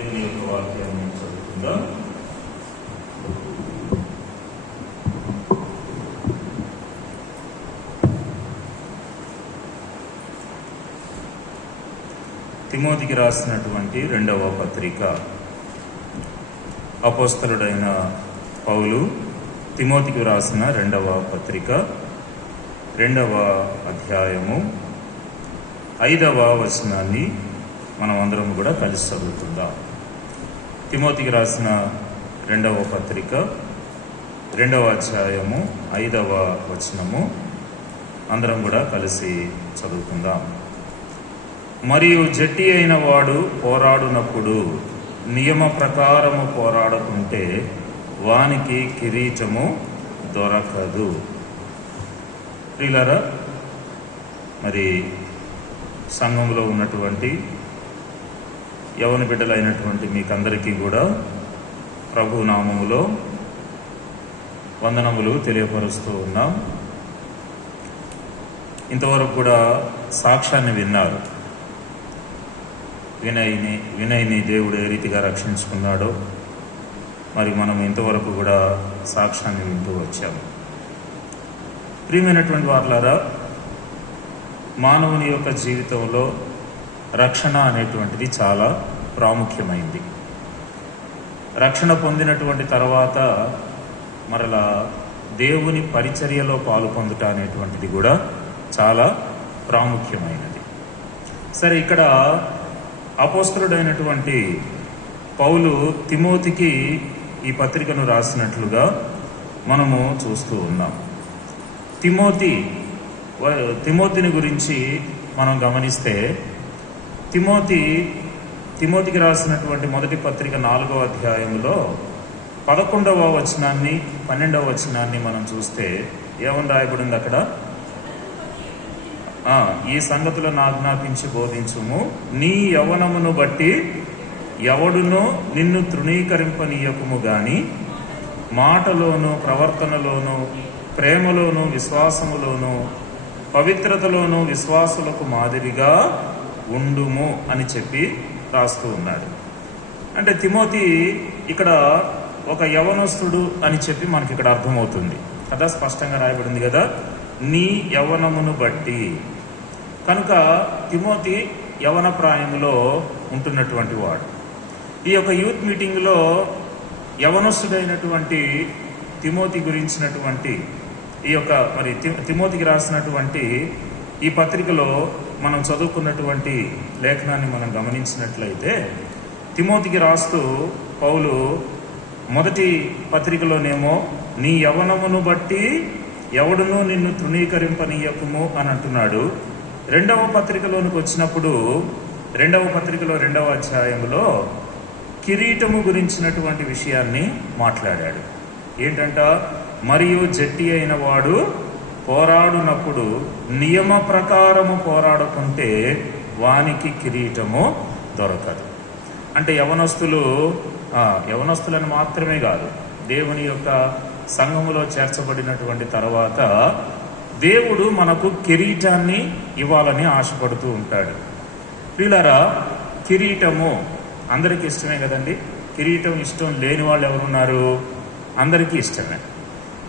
దేవుని యొక్క వాక్యాన్ని చదువుకుందాం. తిమోతికి రాసినటువంటి 2వ పత్రిక. అపోస్తలుడైన పౌలు తిమోతికి రాసిన 2వ పత్రిక 2వ అధ్యాయము 5వ వచనాన్ని మనం అందరం కూడా కలిసి చదువుకుందాం. తిమోతికి రాసిన 2వ పత్రిక 2వ అధ్యాయము 5వ వచనము అందరం కూడా కలిసి చదువుకుందాం. మరియు జట్టి అయిన వాడు పోరాడునప్పుడు నియమ ప్రకారము పోరాడకుంటే వానికి కిరీటము దొరకదు. ప్రియులారా, మరి సంఘంలో ఉన్నటువంటి యవన బిడ్డలైనటువంటి మీకందరికీ కూడా ప్రభు నామములో వందనములు తెలియపరుస్తూ ఉన్నాం. ఇంతవరకు కూడా సాక్ష్యాన్ని విన్నారు. వినయ్ని దేవుడు ఏ రీతిగా రక్షించుకున్నాడో మరి మనం ఇంతవరకు కూడా సాక్ష్యాన్ని వింటూ వచ్చాము. ప్రియమైనటువంటి వారులారా, మానవుని యొక్క జీవితంలో రక్షణ అనేటువంటిది చాలా ప్రాముఖ్యమైంది. రక్షణ పొందినటువంటి తర్వాత మరలా దేవుని పరిచర్యలో పాలు పొందుట అనేటువంటిది కూడా చాలా ప్రాముఖ్యమైనది. సరే, ఇక్కడ అపోస్తలుడైనటువంటి పౌలు తిమోతికి ఈ పత్రికను రాసినట్లుగా మనము చూస్తూ ఉన్నాం. తిమోతిని గురించి మనం గమనిస్తే తిమోతికి రాసినటువంటి మొదటి పత్రిక 4వ అధ్యాయంలో 11వ వచనాన్ని 12వ వచనాన్ని మనం చూస్తే ఏమని రాయబడింది అక్కడ? ఈ సంగతులను ఆజ్ఞాపించి బోధించుము, నీ యవ్వనమును బట్టి ఎవడునో నిన్ను తృణీకరింపనీయకుము గాని మాటలోను ప్రవర్తనలోను ప్రేమలోను విశ్వాసములోను పవిత్రతలోను విశ్వాసులకు మాదిరిగా ఉండుము అని చెప్పి రాస్తూ ఉన్నాడు. అంటే తిమోతి ఇక్కడ ఒక యవనస్తుడు అని చెప్పి మనకి ఇక్కడ అర్థమవుతుంది కదా, స్పష్టంగా రాయబడింది కదా, నీ యవ్వనమును బట్టి. కనుక తిమోతి యవన ప్రాయంలో ఉంటున్నటువంటి వాడు. ఈ యొక్క యూత్ మీటింగ్లో యవనస్తుడైనటువంటి తిమోతి గురించినటువంటి ఈ యొక్క మరి తిమోతికి రాసినటువంటి ఈ పత్రికలో మనం చదువుకున్నటువంటి లేఖనాన్ని మనం గమనించినట్లయితే తిమోతికి రాస్తూ పౌలు మొదటి పత్రికలోనేమో నీ యవ్వనమును బట్టి ఎవడునూ నిన్ను తృణీకరింపనీయకుము అని అంటున్నాడు. 2వ పత్రికలోనికి వచ్చినప్పుడు 2వ పత్రికలో 2వ అధ్యాయంలో కిరీటము గురించినటువంటి విషయాన్ని మాట్లాడాడు. ఏంటంట? మరియు జట్టి అయిన వాడు పోరాడునప్పుడు నియమ ప్రకారము పోరాడుకుంటే వానికి కిరీటము దొరకదు. అంటే యవనస్తులను మాత్రమే కాదు, దేవుని యొక్క సంఘములో చేర్చబడినటువంటి తర్వాత దేవుడు మనకు కిరీటాన్ని ఇవ్వాలని ఆశపడుతూ ఉంటాడు. ప్రియులారా, కిరీటము అందరికీ ఇష్టమే కదండి. కిరీటం ఇష్టం లేని వాళ్ళు ఎవరున్నారు? అందరికీ ఇష్టమే.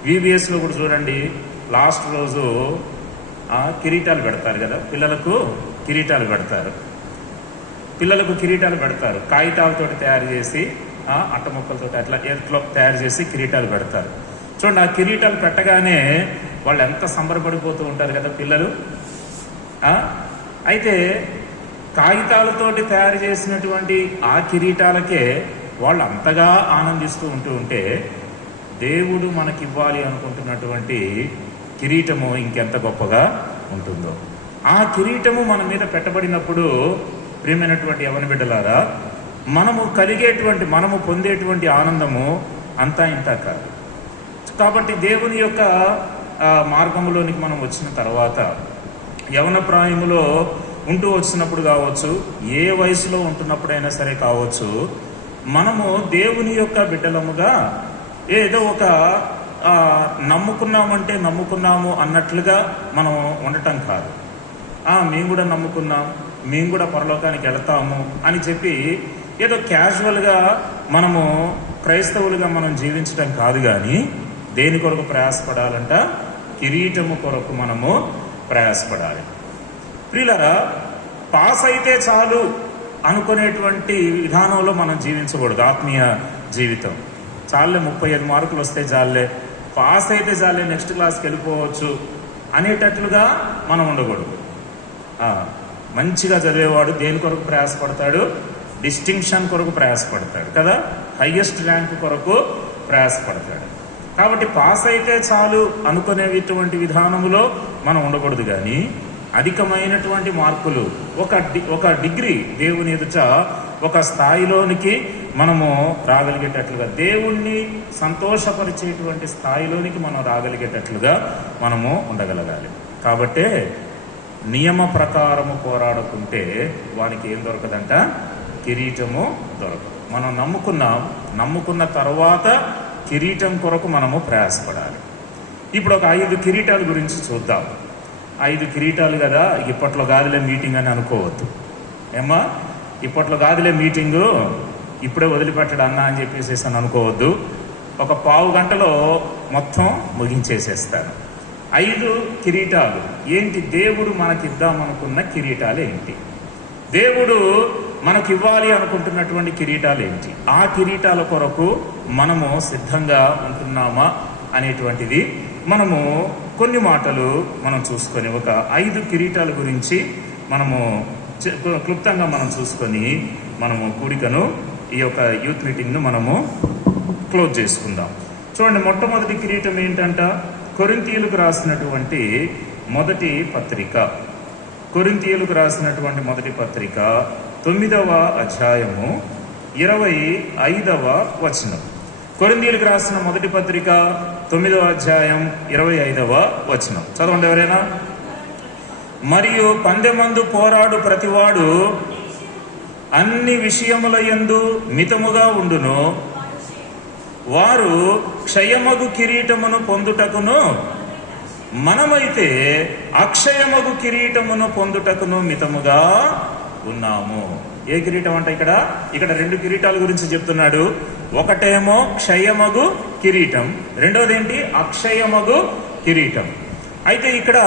VBSలో కూడా చూడండి, లాస్ట్ రోజు కిరీటాలు పెడతారు కదా, పిల్లలకు కిరీటాలు పెడతారు. కాగితాలతో తయారు చేసి అట్ట ముక్కలతో అట్లా ఎర్త్లో తయారు చేసి కిరీటాలు పెడతారు. చూడండి, ఆ కిరీటాలు పెట్టగానే వాళ్ళు ఎంత సంబరపడిపోతూ ఉంటారు కదా పిల్లలు. అయితే కాగితాలతోటి తయారు చేసినటువంటి ఆ కిరీటాలకే వాళ్ళు అంతగా ఆనందిస్తూ ఉంటే దేవుడు మనకివ్వాలి అనుకుంటున్నటువంటి కిరీటము ఇంకెంత గొప్పగా ఉంటుందో. ఆ కిరీటము మన మీద పెట్టబడినప్పుడు ప్రియమైనటువంటి యవన బిడ్డలారా, మనము పొందేటువంటి ఆనందము అంతా ఇంత కాదు. కాబట్టి దేవుని యొక్క మార్గంలోనికి మనం వచ్చిన తర్వాత యవన ప్రాయములో ఉంటూ వచ్చినప్పుడు కావచ్చు, ఏ వయసులో ఉంటున్నప్పుడైనా సరే కావచ్చు, మనము దేవుని యొక్క బిడ్డలముగా ఏదో ఒక నమ్ముకున్నాము అన్నట్లుగా మనం ఉండటం కాదు. మేము కూడా నమ్ముకున్నాం, మేము కూడా పరలోకానికి వెళతాము అని చెప్పి ఏదో క్యాజువల్గా మనము క్రైస్తవులుగా మనం జీవించడం కాదు, కానీ దేని కొరకు ప్రయాసపడాలంట? కిరీటము కొరకు మనము ప్రయాసపడాలి. ప్రియులారా, పాస్ అయితే చాలు అనుకునేటువంటి విధానంలో మనం జీవించకూడదు. ఆత్మీయ జీవితం చాలే, 35 మార్కులు వస్తే చాలే, పాస్ అయితే చాలే, నెక్స్ట్ క్లాస్కి వెళ్ళిపోవచ్చు అనేటట్లుగా మనం ఉండకూడదు. మంచిగా చదివేవాడు దేని కొరకు ప్రయాసపడతాడు? డిస్టింక్షన్ కొరకు ప్రయాసపడతాడు కదా, హైయెస్ట్ ర్యాంక్ కొరకు ప్రయాసపడతాడు. కాబట్టి పాస్ అయితే చాలు అనుకునేటువంటి విధానములో మనం ఉండకూడదు, కానీ అధికమైనటువంటి మార్కులు, ఒక డిగ్రీ దేవుని ఎదుట ఒక స్థాయిలోనికి మనము రాగలిగేటట్లుగా, దేవుణ్ణి సంతోషపరిచేటువంటి స్థాయిలోనికి మనం రాగలిగేటట్లుగా మనము ఉండగలగాలి. కాబట్టే నియమ ప్రకారము పోరాడుకుంటే వానికి ఏం దొరకదంట? కిరీటము దొరకదు. మనం నమ్ముకున్న తర్వాత కిరీటం కొరకు మనము ప్రయాసపడాలి. ఇప్పుడు ఒక 5 కిరీటాల గురించి చూద్దాం. 5 కిరీటాలు కదా, ఇప్పట్లో కాదులే మీటింగ్ అని అనుకోవద్దు. ఏమ్మా, ఇప్పట్లో కాదులే మీటింగు, ఇప్పుడే వదిలిపెట్టడు అన్న అని చెప్పేసి అని అనుకోవద్దు. ఒక పావు గంటలో మొత్తం ముగించేసేస్తాను. 5 కిరీటాలు ఏంటి? దేవుడు మనకిద్దామనుకున్న కిరీటాలు ఏంటి? దేవుడు మనకివ్వాలి అనుకుంటున్నటువంటి కిరీటాలు ఏంటి? ఆ కిరీటాల కొరకు మనము సిద్ధంగా ఉంటున్నామా అనేటువంటిది మనము కొన్ని మాటలు మనం చూసుకొని, ఒక 5 కిరీటాల గురించి మనము క్లుప్తంగా మనం చూసుకొని మనము కూడికను, ఈ యొక్క యూత్ మీటింగ్ను మనము క్లోజ్ చేసుకుందాం. చూడండి, మొట్టమొదటి కిరీటం ఏంటంట? కొరింథీయులకు రాసినటువంటి మొదటి పత్రిక, కొరింథీయులకు రాసినటువంటి మొదటి పత్రిక 9వ అధ్యాయము 25వ వచనం. కొరింథీయులకు రాసిన మొదటి పత్రిక 9వ అధ్యాయం 25వ వచనం చదవండి ఎవరైనా. మరియు పందెమందు పోరాడు ప్రతివాడు అన్ని విషయముల యందు మితముగా ఉండును, వారు క్షయమగు కిరీటమును పొందుటకును, మనమైతే అక్షయమగు కిరీటమును పొందుటకును మితముగా ఉన్నాము. ఏ కిరీటం అంటే ఇక్కడ 2 కిరీటాల గురించి చెప్తున్నాడు. ఒకటేమో క్షయమగు కిరీటం, రెండోది ఏంటి? అక్షయమగు కిరీటం. అయితే ఇక్కడ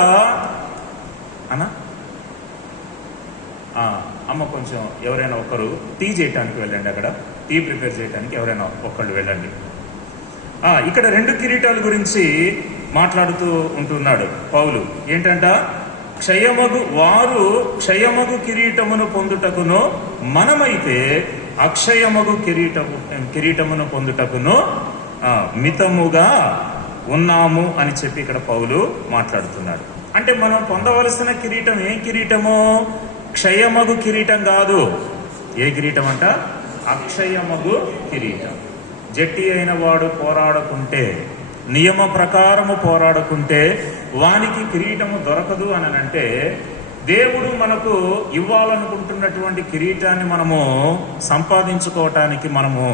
అమ్మ కొంచెం ఎవరైనా ఒకరు టీ చేయటానికి వెళ్ళండి, అక్కడ టీ ప్రిపేర్ చేయడానికి ఎవరైనా ఒక్కళ్ళు వెళ్ళండి. ఇక్కడ 2 కిరీటాల గురించి మాట్లాడుతూ ఉంటున్నాడు పౌలు. ఏంటంట? వారు క్షయమగు కిరీటమును పొందుటకును, మనమైతే అక్షయమగు కిరీటమును పొందుటకును మితముగా ఉన్నాము అని చెప్పి ఇక్కడ పౌలు మాట్లాడుతున్నాడు. అంటే మనం పొందవలసిన కిరీటం ఏ కిరీటము? క్షయమగు కిరీటం కాదు. ఏ కిరీటం అంట? అక్షయమగు కిరీటం. జట్టి అయిన వాడు పోరాడుకుంటే, నియమ ప్రకారము పోరాడుకుంటే వానికి కిరీటము దొరకదు అని అంటే, దేవుడు మనకు ఇవ్వాలనుకుంటున్నటువంటి కిరీటాన్ని మనము సంపాదించుకోవటానికి మనము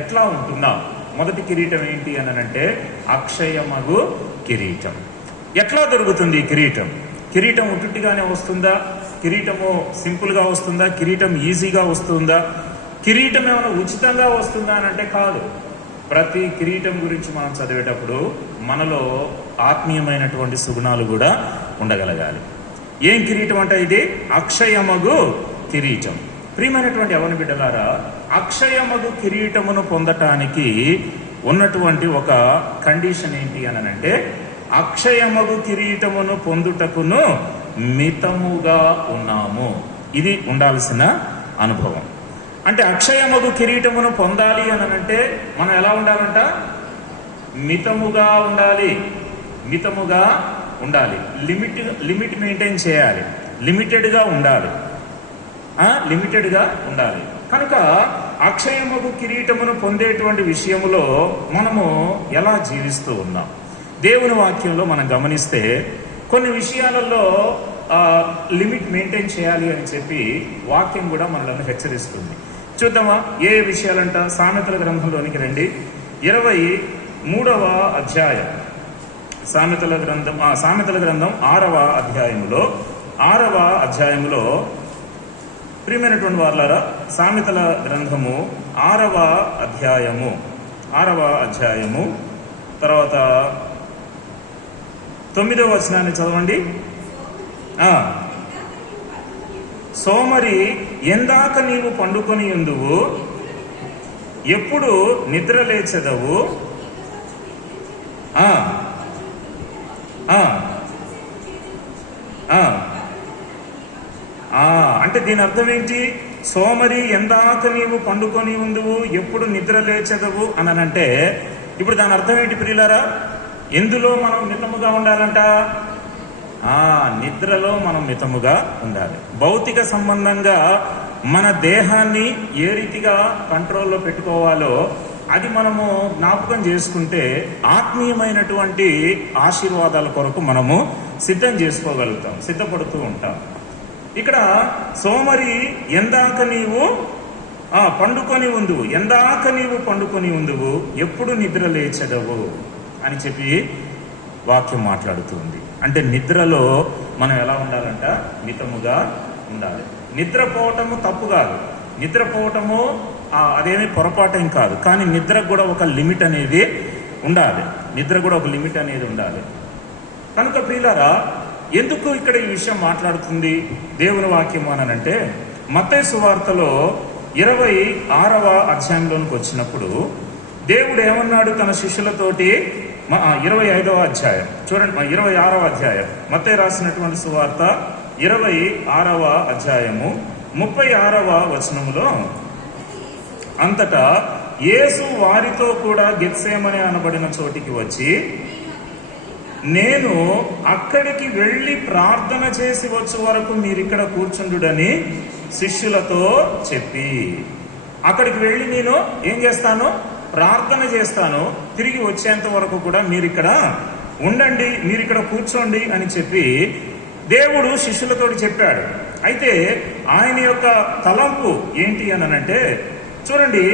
ఎట్లా ఉంటున్నాం? మొదటి కిరీటం ఏంటి అని అంటే అక్షయమగు కిరీటం. ఎట్లా దొరుకుతుంది ఈ కిరీటం? కిరీటం ఉట్టుటిగానే వస్తుందా? కిరీటము సింపుల్గా వస్తుందా? కిరీటం ఈజీగా వస్తుందా? కిరీటం ఏమైనా ఉచితంగా వస్తుందా అని అంటే కాదు. ప్రతి కిరీటం గురించి మనం చదివేటప్పుడు మనలో ఆత్మీయమైనటువంటి సుగుణాలు కూడా ఉండగలగాలి. ఏం కిరీటం అంటే ఇది? అక్షయమగు కిరీటం. ప్రియమైనటువంటి యవన బిడ్డలారా, అక్షయమగు కిరీటమును పొందటానికి ఉన్నటువంటి ఒక కండిషన్ ఏంటి అని అంటే, అక్షయమగు కిరీటమును పొందుటకును మితముగా ఉన్నాము. ఇది ఉండాల్సిన అనుభవం. అంటే అక్షయమగు కిరీటమును పొందాలి అని అంటే మనం ఎలా ఉండాలంట? మితముగా ఉండాలి. మితముగా ఉండాలి. లిమిట్ మెయింటైన్ చేయాలి. లిమిటెడ్గా ఉండాలి. కనుక అక్షయమగు కిరీటమును పొందేటువంటి విషయములో మనము ఎలా జీవిస్తూ ఉన్నాం? దేవుని వాక్యంలో మనం గమనిస్తే కొన్ని విషయాలలో లిమిట్ మెయింటైన్ చేయాలి అని చెప్పి వాక్యం కూడా మనల్ని హెచ్చరిస్తుంది. చూద్దామా ఏ విషయాలంట? సామెతల గ్రంథంలోనికి రండి. 23వ అధ్యాయం. సామెతల గ్రంథం 6వ అధ్యాయములో ప్రియమైనటువంటి వారులారా, సామెతల గ్రంథము 6వ అధ్యాయము తర్వాత 9వ వచనాన్ని చదవండి. సోమరి ఎందాక నీవు పండుకొని ఉందువు, ఎప్పుడు నిద్ర లేచెదవు. అంటే దీని అర్థం ఏంటి? సోమరి ఎందాక నీవు పండుకొని ఉందువు, ఎప్పుడు నిద్ర లేచెదవు అని అంటే ఇప్పుడు దాని అర్థం ఏంటి ప్రియులారా? ఎందులో మనం మితముగా ఉండాలంట? నిద్రలో మనం మితముగా ఉండాలి. భౌతిక సంబంధంగా మన దేహాన్ని ఏ రీతిగా కంట్రోల్లో పెట్టుకోవాలో అది మనము జ్ఞాపకం చేసుకుంటే ఆత్మీయమైనటువంటి ఆశీర్వాదాల కొరకు మనము సిద్ధం చేసుకోగలుగుతాం, సిద్ధపడుతూ ఉంటాం. ఇక్కడ సోమరి ఎందాక నీవు పండుకొని ఉందువు, ఎందాక నీవు పండుకొని ఉందువు, ఎప్పుడు నిద్ర లేచెదవు అని చెప్పి వాక్యం మాట్లాడుతుంది. అంటే నిద్రలో మనం ఎలా ఉండాలంట? మితముగా ఉండాలి. నిద్రపోవటము తప్పు కాదు, నిద్రపోవటము అదేమీ పొరపాటేం కాదు. కానీ నిద్రకు కూడా ఒక లిమిట్ అనేది ఉండాలి, కనుక ప్రియులారా, ఎందుకు ఇక్కడ ఈ విషయం మాట్లాడుతుంది దేవుని వాక్యం అనంటే, మత్తయి సువార్తలో 26వ అధ్యాయంలోనికి వచ్చినప్పుడు దేవుడు ఏమన్నాడు తన శిష్యులతోటి? 25వ అధ్యాయం చూడండి, 26వ అధ్యాయం మత్తయి రాసినటువంటి సువార్త 26వ అధ్యాయము 36వ వచనములో, అంతటా యేసు వారితో కూడా గెత్సేమనే అనబడిన చోటికి వచ్చి, నేను అక్కడికి వెళ్ళి ప్రార్థన చేసి వచ్చే వరకు మీరిక్కడ కూర్చుండుడని శిష్యులతో చెప్పి, అక్కడికి వెళ్ళి నేను ఏం చేస్తాను? ప్రార్థన చేస్తాను, తిరిగి వచ్చేంత వరకు కూడా మీరిక్కడ ఉండండి, మీరిక్కడ కూర్చోండి అని చెప్పి దేవుడు శిష్యులతో చెప్పాడు. అయితే ఆయన యొక్క తలంపు ఏంటి అనంటే, చూడండి,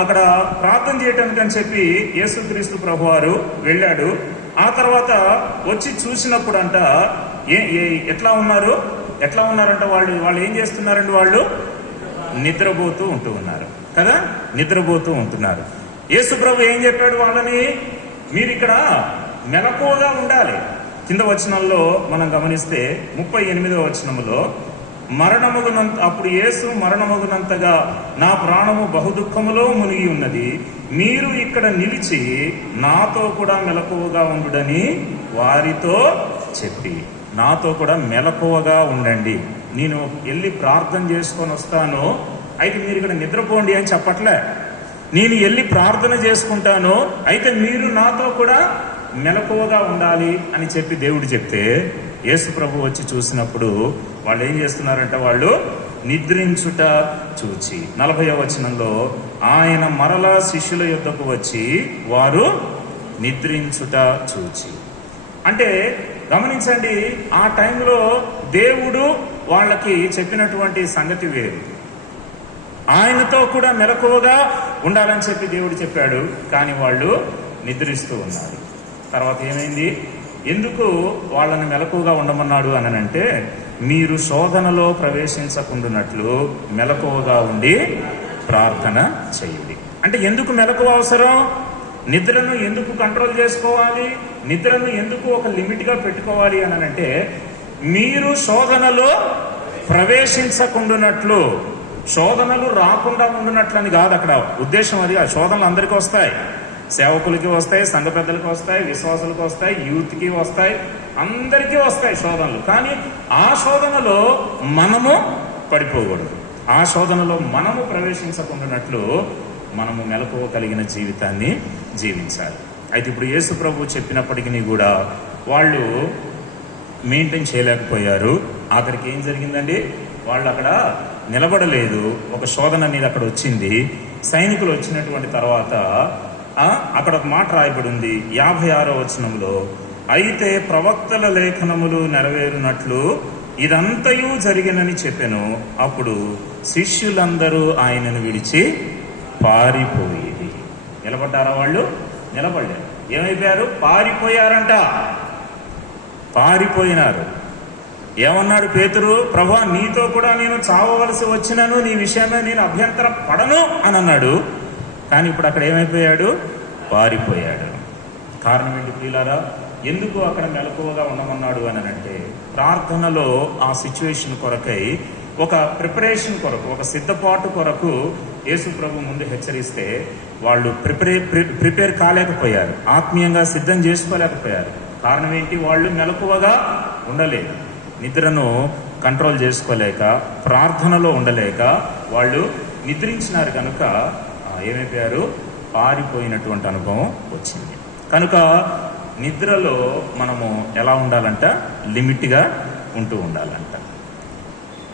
అక్కడ ప్రార్థన చేయటానికి అని చెప్పి యేసుక్రీస్తు ప్రభువారు వెళ్ళాడు. ఆ తర్వాత వచ్చి చూసినప్పుడు అంట ఎట్లా ఉన్నారంట వాళ్ళు ఏం చేస్తున్నారండి? వాళ్ళు నిద్రపోతూ ఉంటున్నారు కదా, నిద్రపోతూ ఉంటున్నారు. యేసు ప్రభు ఏం చెప్పాడు వాళ్ళని? మీరు ఇక్కడ మెలకువగా ఉండాలి. కింద వచనంలో మనం గమనిస్తే 38వ వచనంలో, అప్పుడు యేసు మరణమగునంతగా నా ప్రాణము బహుదుఃఖములో మునిగి ఉన్నది, మీరు ఇక్కడ నిలిచి నాతో కూడా మెలకువగా ఉండుడని వారితో చెప్పి, నాతో కూడా మెలకువగా ఉండండి, నేను వెళ్ళి ప్రార్థన చేసుకొని వస్తాను, అయితే మీరు ఇక్కడ నిద్రపోండి అని చెప్పట్లే. నేను వెళ్ళి ప్రార్థన చేసుకుంటాను, అయితే మీరు నాతో కూడా మెలకువగా ఉండాలి అని చెప్పి దేవుడు చెప్తే, యేసు ప్రభు వచ్చి చూసినప్పుడు వాళ్ళు ఏం చేస్తున్నారంట? వాళ్ళు నిద్రించుట చూచి 40వ వచనంలో, ఆయన మరలా శిష్యుల యొద్దకు వచ్చి వారు నిద్రించుట చూచి. అంటే గమనించండి, ఆ టైంలో దేవుడు వాళ్ళకి చెప్పినటువంటి సంగతి వేరు. ఆయనతో కూడా మెలకువగా ఉండాలని చెప్పి దేవుడు చెప్పాడు, కానీ వాళ్ళు నిద్రిస్తూ ఉన్నారు. తర్వాత ఏమైంది? ఎందుకు వాళ్ళని మెలకువగా ఉండమన్నాడు అనంటే, మీరు శోధనలో ప్రవేశించకుండానట్లు మెలకువగా ఉండి ప్రార్థన చేయండి. అంటే ఎందుకు మెలకువ అవసరం? నిద్రను ఎందుకు కంట్రోల్ చేసుకోవాలి? నిద్రను ఎందుకు ఒక లిమిట్గా పెట్టుకోవాలి అనంటే, మీరు శోధనలో ప్రవేశించకుండానట్లు, శోధనలు రాకుండా ఉండునట్లని కాదు అక్కడ ఉద్దేశం. అది ఆ శోధనలు అందరికీ వస్తాయి, సేవకులకి వస్తాయి, సంఘ పెద్దలకి వస్తాయి, విశ్వాసులకు వస్తాయి, యూత్కి వస్తాయి, అందరికీ వస్తాయి శోధనలు. కానీ ఆ శోధనలో మనము పడిపోకూడదు, ఆ శోధనలో మనము ప్రవేశించకుండానట్లు మనము మెలకువ కలిగిన జీవితాన్ని జీవించాలి. అయితే ఇప్పుడు యేసు ప్రభు చెప్పినప్పటికీ కూడా వాళ్ళు మెయింటైన్ చేయలేకపోయారు. ఆఖరికి ఏం జరిగిందండి? వాళ్ళు అక్కడ నిలబడలేదు. ఒక శోధన అనేది అక్కడ వచ్చింది. సైనికులు వచ్చినటువంటి తర్వాత అక్కడ ఒక మాట రాయబడి ఉంది 56వ వచనంలో, అయితే ప్రవక్తల లేఖనములు నెరవేరునట్లు ఇదంతయు జరిగినని చెప్పెను. అప్పుడు శిష్యులందరూ ఆయనను విడిచి పారిపోయేది. నిలబడ్డారా? వాళ్ళు నిలబడలేరు. ఏమైపోయారు? పారిపోయారంట, పారిపోయినారు. ఏమన్నాడు పేతురు? ప్రభువా, నీతో కూడా నేను చావవలసి వచ్చినను, నీ విషయమే నేను అభ్యంతరం పడను అని అన్నాడు. కానీ ఇప్పుడు అక్కడ ఏమైపోయాడు? పారిపోయాడు. కారణం ఏంటి ప్రియులారా? ఎందుకు అక్కడ మెలకువగా ఉండమన్నాడు అని అంటే, ప్రార్థనలో ఆ సిచ్యువేషన్ కొరకై ఒక ప్రిపరేషన్ కొరకు, ఒక సిద్ధపాటు కొరకు యేసు ప్రభు ముందు హెచ్చరిస్తే వాళ్ళు ప్రిపేర్ కాలేకపోయారు, ఆత్మీయంగా సిద్ధం చేసుకోలేకపోయారు. కారణం ఏంటి? వాళ్ళు మెలకువగా ఉండలేదు, నిద్రను కంట్రోల్ చేసుకోలేక, ప్రార్థనలో ఉండలేక వాళ్ళు నిద్రించినారు. కనుక ఏమైపోయారు? పారిపోయినటువంటి అనుభవం వచ్చింది. కనుక నిద్రలో మనము ఎలా ఉండాలంట? లిమిట్గా ఉంటూ ఉండాలంట.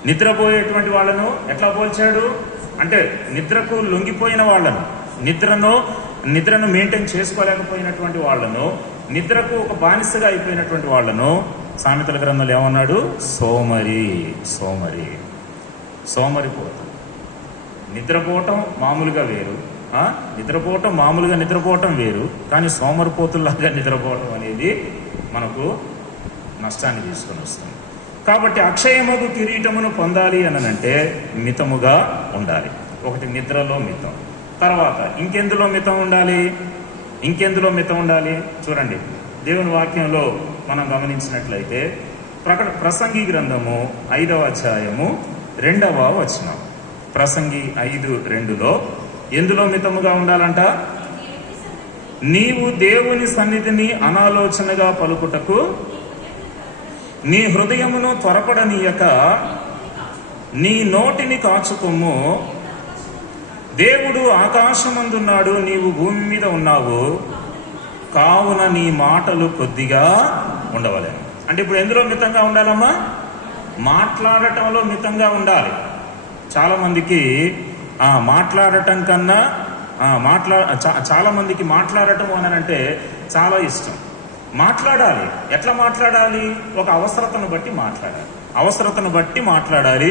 నిద్రపోయేటువంటి వాళ్ళను ఎట్లా పోల్చాడు అంటే, నిద్రకు లొంగిపోయిన వాళ్ళను, నిద్రను మెయింటైన్ చేసుకోలేకపోయినటువంటి వాళ్ళను, నిద్రకు ఒక బానిసగా అయిపోయినటువంటి వాళ్ళను సామెతల గ్రంథంలో ఏమన్నాడు? సోమరిపోతు. నిద్రపోవటం మామూలుగా వేరు, నిద్రపోవటం వేరు. కానీ సోమరిపోతుల్లాగా నిద్రపోవటం అనేది మనకు నష్టాన్ని తీసుకొని వస్తుంది. కాబట్టి అక్షయమగు కిరీటమును పొందాలి అనంటే మితముగా ఉండాలి. ఒకటి నిద్రలో మితం. తర్వాత ఇంకెందులో మితం ఉండాలి? చూడండి, దేవుని వాక్యంలో మనం గమనించినట్లయితే ప్రసంగి గ్రంథము 5వ అధ్యాయము 2వ వచనం. ప్రసంగి 5:2లో ఎందులో మితముగా ఉండాలంట? నీవు దేవుని సన్నిధిని అనాలోచనగా పలుకుటకు నీ హృదయమును త్వరపడనీయక నీ నోటిని కాచుకొమ్ము. దేవుడు ఆకాశమందున్నాడు, నీవు భూమి మీద ఉన్నావు, కావున నీ మాటలు కొద్దిగా ఉండవలేము. అంటే ఇప్పుడు ఎందులో మితంగా ఉండాలమ్మా? మాట్లాడటంలో మితంగా ఉండాలి. చాలా మందికి మాట్లాడటం కన్నా చాలా మందికి మాట్లాడటం అని అంటే చాలా ఇష్టం. మాట్లాడాలి. ఎట్లా మాట్లాడాలి? ఒక అవసరతను బట్టి మాట్లాడాలి,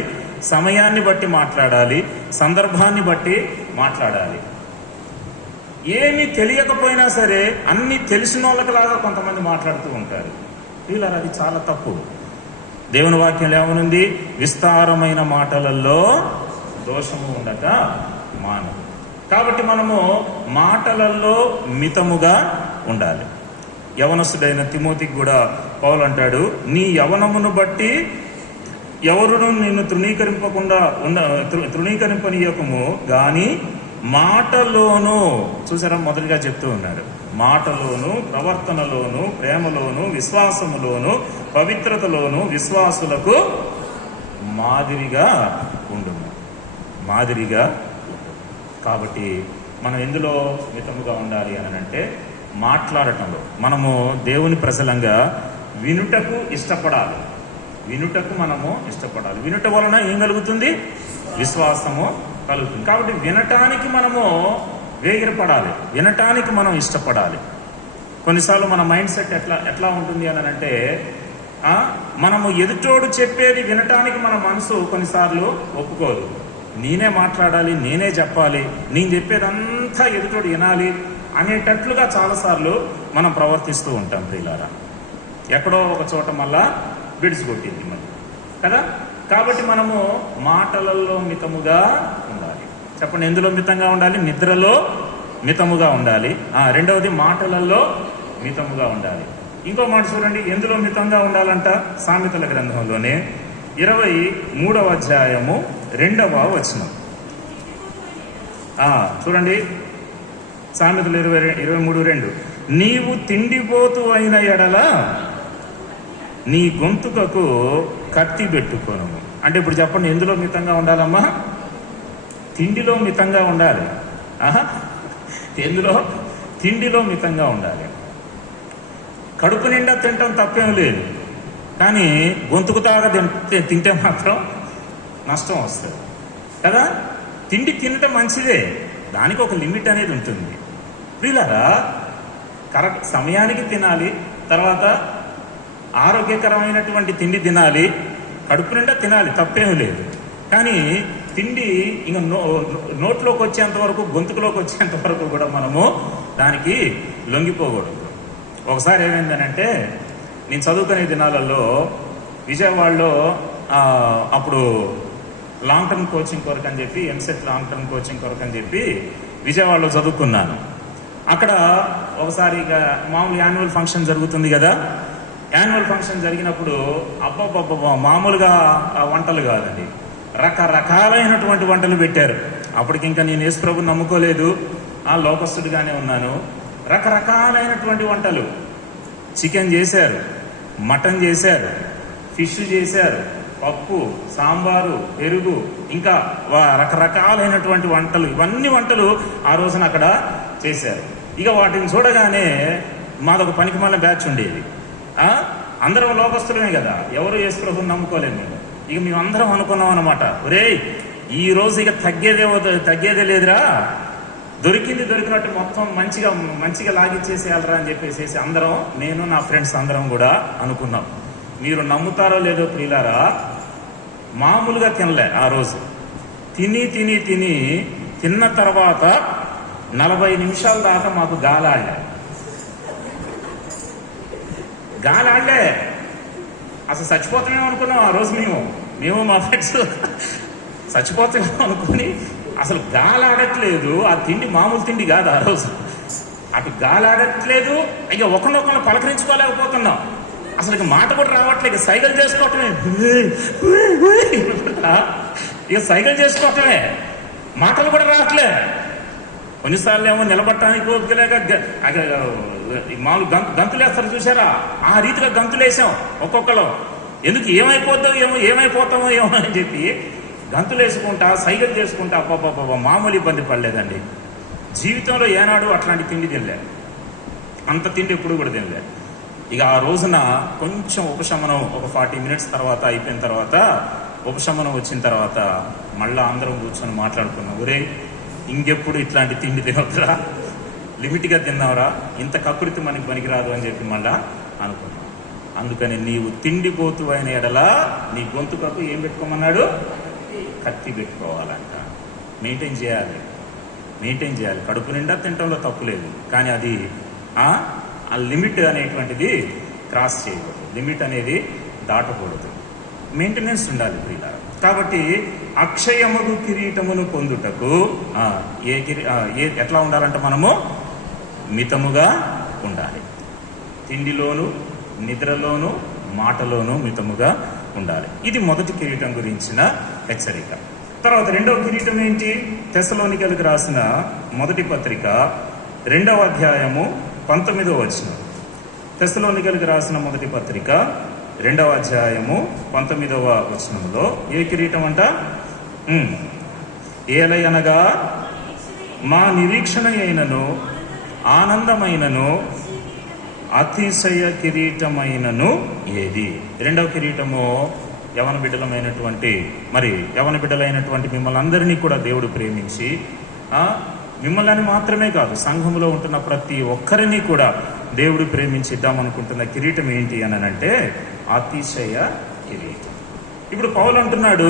సమయాన్ని బట్టి మాట్లాడాలి, సందర్భాన్ని బట్టి మాట్లాడాలి. ఏమీ తెలియకపోయినా సరే అన్ని తెలిసిన వాళ్ళకిలాగా కొంతమంది మాట్లాడుతూ ఉంటారు. వీళ్ళరా, అది చాలా తప్పు. దేవుని వాక్యంలో ఏమనుంది? విస్తారమైన మాటలలో దోషము ఉండక మాను. కాబట్టి మనము మాటలలో మితముగా ఉండాలి. యవనస్తుడైన తిమోతికి కూడా పౌలు అంటాడు, నీ యవనమును బట్టి ఎవరును నిన్ను తృణీకరింపనీయకము గాని మాటలోను, చూసారా, మొదటిగా చెప్తూ ఉన్నాడు, మాటలోను, ప్రవర్తనలోను, ప్రేమలోను, విశ్వాసములోను, పవిత్రతలోను విశ్వాసులకు మాదిరిగా ఉండుము. కాబట్టి మనం ఎందులో మితముగా ఉండాలి అని అంటే మాట్లాడటంలో. మనము దేవుని ప్రజలంగా వినుటకు మనము ఇష్టపడాలి. వినుట వలన ఏం కలుగుతుంది? విశ్వాసము కలుగుతుంది. కాబట్టి వినటానికి మనము వేగిరపడాలి, వినటానికి మనం ఇష్టపడాలి. కొన్నిసార్లు మన మైండ్ సెట్ ఎట్లా ఉంటుంది అని అంటే, మనము ఎదుటోడు చెప్పేది వినటానికి మన మనసు కొన్నిసార్లు ఒప్పుకోదు. నేనే మాట్లాడాలి, నేనే చెప్పాలి, నేను చెప్పేదంతా ఎదుటోడు వినాలి అనేటట్లుగా చాలాసార్లు మనం ప్రవర్తిస్తూ ఉంటాం ప్రియులారా. ఎక్కడో ఒక చోట మళ్ళా విడిచికొట్టింది మరి కదా. కాబట్టి మనము మాటలలో మితముగా ఉండాలి. చెప్పండి, ఎందులో మితంగా ఉండాలి? నిద్రలో మితముగా ఉండాలి. రెండవది మాటలలో మితముగా ఉండాలి. ఇంకో మాట చూడండి, ఎందులో మితంగా ఉండాలంట? సామెతల గ్రంథంలోనే 23వ అధ్యాయము 2వ వచనం. చూడండి, సామెతలు 23:2. నీవు తిండిపోతు అయిన ఎడల నీ గొంతుకకు కత్తి పెట్టుకోను. అంటే ఇప్పుడు చెప్పండి, ఎందులో మితంగా ఉండాలమ్మా? తిండిలో మితంగా ఉండాలి. తిండిలో మితంగా ఉండాలి. కడుపు నిండా తినటం తప్పేం లేదు, కానీ గొంతుకు తాగా తింటే మాత్రం నష్టం వస్తుంది కదా. తిండి తినటం మంచిదే, దానికి ఒక లిమిట్ అనేది ఉంటుంది ప్రియులారా. కరెక్ట్ సమయానికి తినాలి, తర్వాత ఆరోగ్యకరమైనటువంటి తిండి తినాలి, కడుపు నిండా తినాలి, తప్పేమీ లేదు. కానీ తిండి ఇంక నోట్లోకి వచ్చేంత వరకు, గొంతుకులోకి వచ్చేంత వరకు కూడా మనము దానికి లొంగిపోకూడదు. ఒకసారి ఏమైందనంటే, నేను చదువుకునే దినాలలో విజయవాడలో అప్పుడు లాంగ్ టర్మ్ కోచింగ్ కొరకు అని చెప్పి, ఎంసెట్ లాంగ్ టర్మ్ కోచింగ్ కొరకు అని చెప్పి విజయవాడలో చదువుకున్నాను. అక్కడ ఒకసారి ఇక మామూలు యాన్యువల్ ఫంక్షన్ జరుగుతుంది కదా. యాన్యువల్ ఫంక్షన్ జరిగినప్పుడు అబ్బబ్బబ్బా మామూలుగా వంటలు కాదండి, రకరకాలైనటువంటి వంటలు పెట్టారు. అప్పటికి ఇంకా నేను యేసుప్రభుని నమ్ముకోలేదు, లోకస్తుడిగానే ఉన్నాను. రకరకాలైనటువంటి వంటలు, చికెన్ చేశారు, మటన్ చేశారు, ఫిష్ చేశారు, పప్పు, సాంబారు, పెరుగు, ఇంకా రకరకాలైనటువంటి వంటలు, ఇవన్నీ వంటలు ఆ రోజున అక్కడ చేశారు. ఇక వాటిని చూడగానే మాదొక పనికిమాలిన బ్యాచ్ ఉండేది. అందరం లోకస్తులమే కదా, ఎవరు యేసుప్రభుని నమ్ముకోలేదు. మేము అందరం అనుకున్నాం అనమాట, ఒరేయ్ ఈ రోజు ఇక తగ్గేదే లేదురా, దొరికినట్టు మొత్తం మంచిగా లాగిచ్చేసేయాలరా అని చెప్పేసి అందరం, నేను నా ఫ్రెండ్స్ అందరం కూడా అనుకున్నాం. మీరు నమ్ముతారో లేదో ప్రియులారా, మామూలుగా తినలే ఆ రోజు. తిన్న తర్వాత 40 నిమిషాల దాకా మాకు గాలాడలే. అసలు చచ్చిపోతామేమో అనుకున్నాం ఆ రోజు. మేము మా ఫ్రెండ్స్ చచ్చిపోతామేమో అనుకుని అసలు గాలాడట్లేదు. ఆ తిండి మామూలు తిండి కాదు ఆ రోజు. అటు గాలాడట్లేదు, ఇక ఒకరినొకరిని పలకరించుకోలేకపోతున్నాం. అసలు ఇక మాట కూడా రావట్లేదు, సైకిల్ చేసుకోవటమే. ఇక సైకిల్ చేసుకోవటమే, మాటలు కూడా రావట్లే. కొన్నిసార్లు ఏమో నిలబట్టడానికి ఓపికలేక మామూలు గంతులేస్తారు చూసారా, ఆ రీతిలో గంతులేసాం ఒక్కొక్కరు. ఎందుకు ఏమైపోతామో ఏమో అని చెప్పి గంతులేసుకుంటా, సైకిల్ చేసుకుంటా, అబ్బాబ్బాబ్బా మామూలు ఇబ్బంది పడలేదండి. జీవితంలో ఏనాడు అట్లాంటి తిండి తినలే, అంత తిండి ఎప్పుడు కూడా తినలే. ఇక ఆ రోజున కొంచెం ఉపశమనం, ఒక 40 మినిట్స్ తర్వాత అయిపోయిన తర్వాత ఉపశమనం వచ్చిన తర్వాత మళ్ళీ అందరం కూర్చొని మాట్లాడుకున్నాం, ఒరే ఇంకెప్పుడు ఇట్లాంటి తిండి తినవద్దురా, లిమిట్గా తిన్నావురా, ఇంత కకృతి మనకి పనికిరాదు అని చెప్పి మళ్ళా అనుకున్నాం. అందుకని నీవు తిండిపోతు అయిన ఎడల నీ గొంతుకకు ఏం పెట్టుకోమన్నాడు? కత్తి పెట్టుకోవాలంట. మెయింటైన్ చేయాలి. కడుపు నిండా తినటంలో తప్పు లేదు, కానీ అది ఆ లిమిట్ అనేటువంటిది క్రాస్ చేయకూడదు, లిమిట్ అనేది దాటకూడదు, మెయింటెనెన్స్ ఉండాలి ప్రియుల. కాబట్టి అక్షయముగు కిరీటమును పొందుటకు ఎట్లా ఉండాలంటే మనము మితముగా ఉండాలి. తిండిలోను, నిద్రలోను, మాటలోను మితముగా ఉండాలి. ఇది మొదటి కిరీటం గురించిన హెచ్చరిక. తర్వాత రెండవ కిరీటం ఏంటి? తెస్సలోనికలకు రాసిన మొదటి పత్రిక 2వ అధ్యాయము 19వ వచనం. తెస్సలోనికలకు రాసిన మొదటి పత్రిక 2వ అధ్యాయము 19వ వచనంలో ఏ కిరీటం అంట? ఏలయనగా మా నిరీక్షణ అయినను ఆనందమైనను అతిశయ కిరీటమైనను ఏది? రెండవ కిరీటము యవన బిడ్డలైనటువంటి మిమ్మల్ని అందరినీ కూడా దేవుడు ప్రేమించి, మిమ్మల్ని మాత్రమే కాదు సంఘంలో ఉంటున్న ప్రతి ఒక్కరిని కూడా దేవుడు ప్రేమించి ఇద్దామనుకుంటున్న కిరీటం ఏంటి అని అంటే అతిశయ కిరీటం. ఇప్పుడు పౌలు అంటున్నాడు,